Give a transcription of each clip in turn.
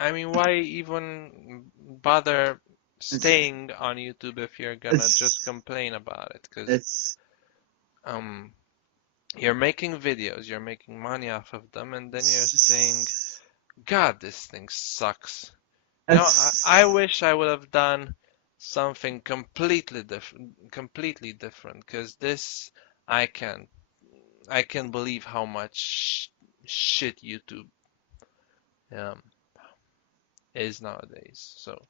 I mean, why even bother It's staying on YouTube if you're gonna just it's complain about it? Because it's um, you're making videos, you're making money off of them, and then you're saying, it's, God, this thing sucks. You know, I it's wish I would have done something completely different, because this I can I can believe how much shit YouTube um, is nowadays. So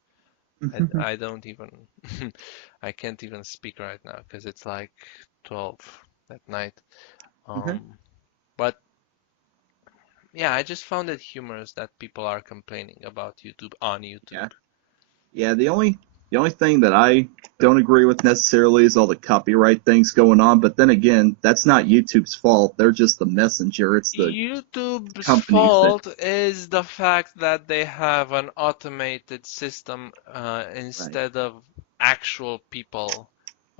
I don't even I can't even speak right now because it's like 12 at night. Um, but yeah, I just found it humorous that people are complaining about YouTube on yeah. YouTube. Yeah, the only thing that I don't agree with necessarily is all the copyright things going on, but then again, that's not YouTube's fault. They're just the messenger. It's the YouTube's companies that fault is the fact that they have an automated system right. instead of actual people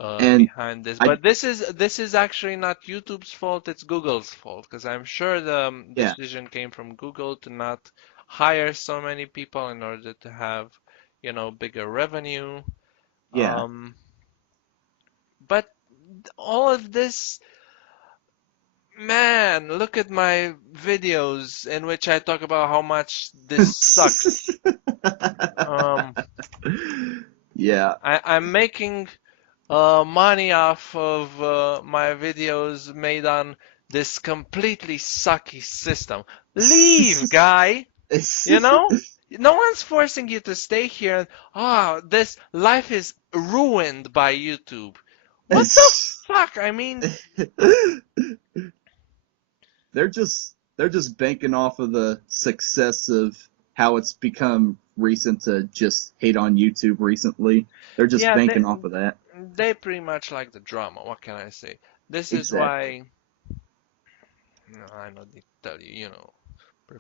And behind this. I But this is actually not YouTube's fault, it's Google's fault, because I'm sure the yeah, decision came from Google to not hire so many people in order to have, bigger revenue. yeah. Um, but all of this, man, look at my videos in which I talk about how much this sucks. Um, Yeah. I'm making money off of my videos made on this completely sucky system. Leave, guy! You know? No one's forcing you to stay here and, this life is ruined by YouTube. What the fuck? I mean, they're just banking off of the success of how it's become recent to just hate on YouTube recently. They're just yeah, banking off of that. they pretty much like the drama. What can I say? This is Exactly. why, I don't need to tell you,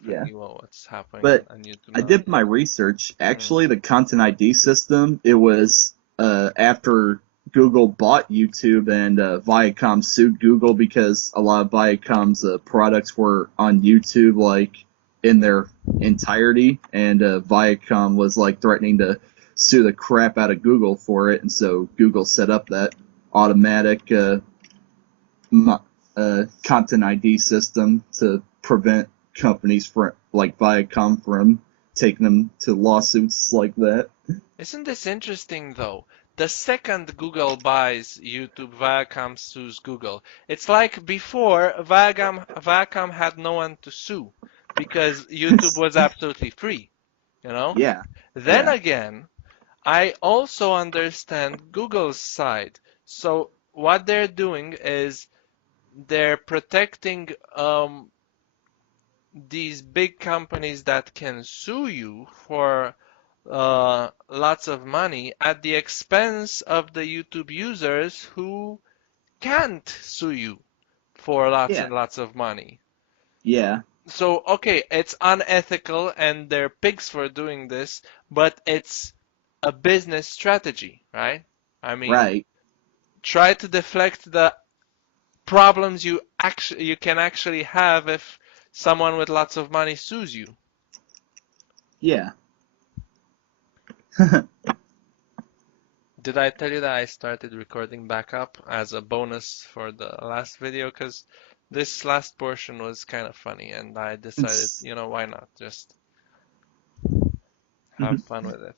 Yeah. perfectly well what's happening But on YouTube I now. did my research. Mm. Actually, the Content ID system, it was after Google bought YouTube and Viacom sued Google because a lot of Viacom's products were on YouTube, like in their entirety, and Viacom was like threatening to sue the crap out of Google for it, and so Google set up that automatic Content ID system to prevent companies like Viacom from taking them to lawsuits like that. Isn't this interesting though? The second Google buys YouTube, Viacom sues Google. It's like before Viacom had no one to sue because YouTube was absolutely free, you know? Yeah, Then yeah, again, I also understand Google's side. So what they're doing is they're protecting these big companies that can sue you for lots of money at the expense of the YouTube users who can't sue you for lots yeah, and lots of money. yeah, So, okay, it's unethical and they're pigs for doing this, but it's a business strategy, right? I mean, right, try to deflect the problems you can actually have if someone with lots of money sues you. yeah. Did I tell you that I started recording back up as a bonus for the last video? Because this last portion was kind of funny, and I decided, It's, why not? Just have mhm. fun with it.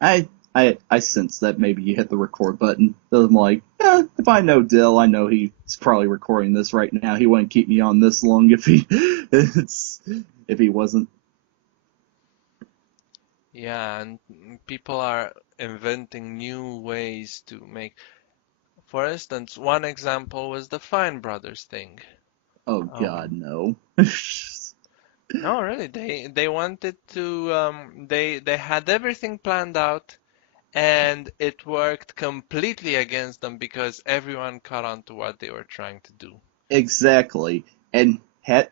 I sense that maybe you hit the record button. So I'm like, if I know Dill, I know he's probably recording this right now. He wouldn't keep me on this long it's, if he wasn't. Yeah, and people are inventing new ways to make. For instance, one example was the Fine Brothers thing. Oh God, Um, no. no, really, they wanted to. They had everything planned out, and it worked completely against them because everyone caught on to what they were trying to do. Exactly. And had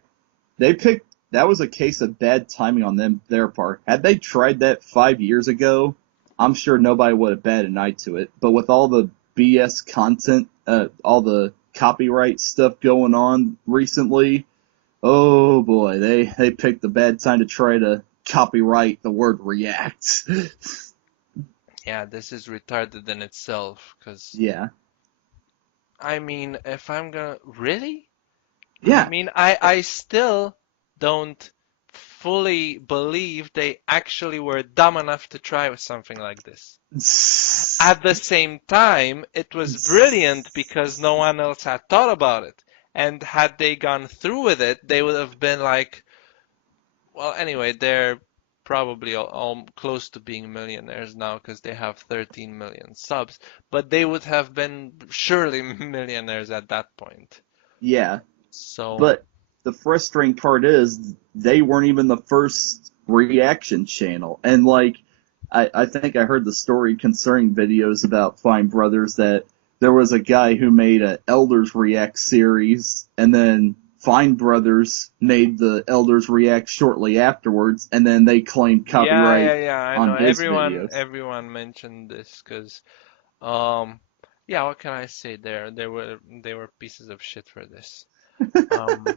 they picked that was a case of bad timing on their part. Had they tried that 5 years ago, I'm sure nobody would have batted an eye to it. But with all the BS content, all the copyright stuff going on recently, oh boy, they picked a bad time to try to copyright the word react. Yeah, this is retarded in itself, because Yeah. I mean, if I'm gonna really, I Yeah. mean, I still don't fully believe they actually were dumb enough to try with something like this. At the same time, it was brilliant because no one else had thought about it. And had they gone through with it, they would have been like, well, anyway, they're probably all close to being millionaires now because they have 13 million subs, but they would have been surely millionaires at that point. Yeah. So, But the frustrating part is they weren't even the first reaction channel. And like I think I heard the story concerning videos about Fine Brothers that there was a guy who made a Elders React series and then Fine Brothers made the Elders React shortly afterwards and then they claimed yeah, copyright yeah, I know. on his Everyone, videos. everyone mentioned this because, um, yeah, what can I say there? They were pieces of shit for this. Um,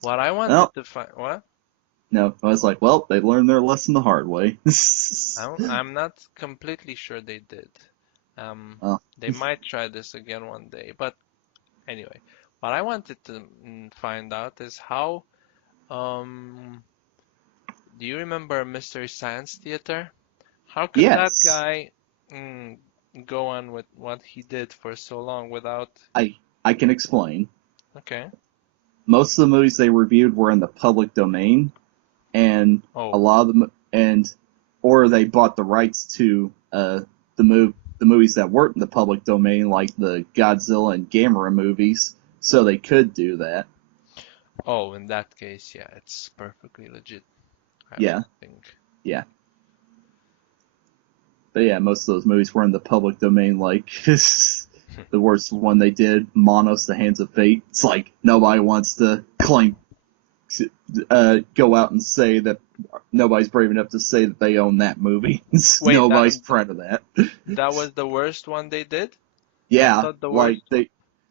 what I wanted Well, to find, what? no, I was like, well, they learned their lesson the hard way. I'm not completely sure they did. Well, They might try this again one day, but anyway, what I wanted to find out is how, um, do you remember Mystery Science Theater? How could that yes, guy mm, go on with what he did for so long without, I can explain. okay, Most of the movies they reviewed were in the public domain, and a oh, lot of them, and or they bought the rights to the movies that weren't in the public domain, like the Godzilla and Gamera movies, so they could do that. oh, in that case, yeah, it's perfectly legit, I would Yeah, think. yeah. But yeah, most of those movies were in the public domain. Like the worst one they did, Monos: The Hands of Fate. It's like nobody wants to claim, go out and say that nobody's brave enough to say that they own that movie. Wait, that Nobody's proud of that. that was the worst one they did? I Yeah, thought the like worst one.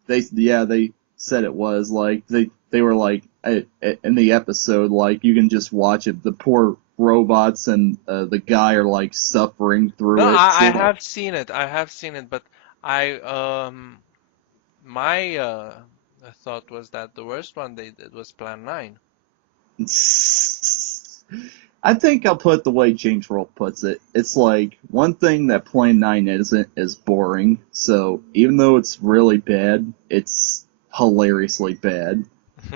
they said it was like they were like in the episode like you can just watch it. The poor robots and the guy are like suffering No, through it. I So have seen it. I have seen it, but I my thought was that the worst one they did was Plan 9. I think I'll put it the way James Roll puts it. It's like one thing that Plan 9 isn't is boring. So even though it's really bad, it's hilariously bad.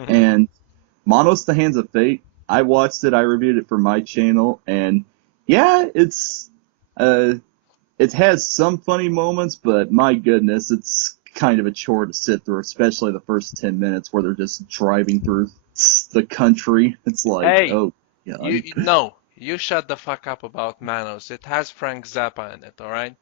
And Monos: The Hands of Fate, I watched it, I reviewed it for my channel, and yeah, uh it has some funny moments, but my goodness, it's kind of a chore to sit through, especially the first 10 minutes where they're just driving through the country. It's like, Hey, oh god. no, you shut the fuck up about Manos. It has Frank Zappa in it, all right?